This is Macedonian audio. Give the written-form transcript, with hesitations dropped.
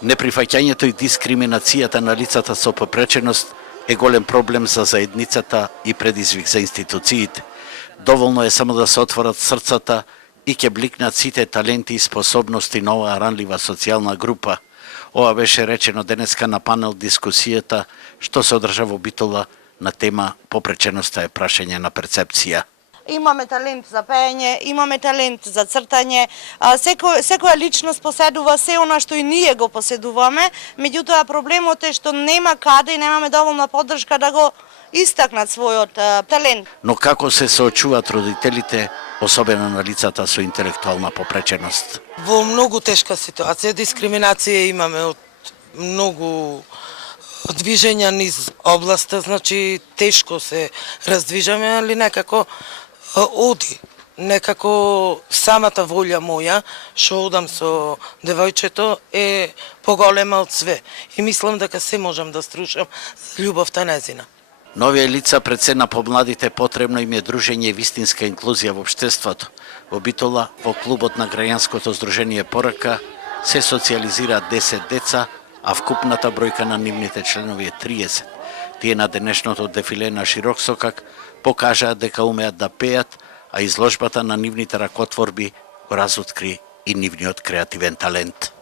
Неприфаќањето и дискриминацијата на лицата со попреченост е голем проблем за заедницата и предизвик за институциите. Доволно е само да се отворат срцата и ќе бликнат сите таленти и способности на оваа ранлива социјална група. Ова беше речено денеска на панел дискусијата што се одржа во Битола на тема попреченоста е прашање на перцепција. Имаме талент за пеење, имаме талент за цртање, секоја личност поседува се она што и ние го поседуваме, меѓутоа проблемот е што нема каде и немаме доволна поддршка да го истакнат својот талент. Но како се соочуваат родителите, особено на лицата со интелектуална попреченост? Во многу тешка ситуација, дискриминација имаме од многу движења низ областа, значи тешко се раздвижаме, али некако оди. Некако самата волја моја, што одам со девојчето, е поголема од све. И мислам дека се можам да струшам љубовта незина. Новија лица пред се на помладите потребно им е дружење и вистинска инклузија во општеството. Во Битола, во клубот на граѓанското здружение Порака, се социјализираат 10 деца, а вкупната бројка на нивните членови е 30. Тие на денешното дефиле на широк сокак покажаат дека умеат да пеат, а изложбата на нивните ракотворби го разоткри и нивниот креативен талент.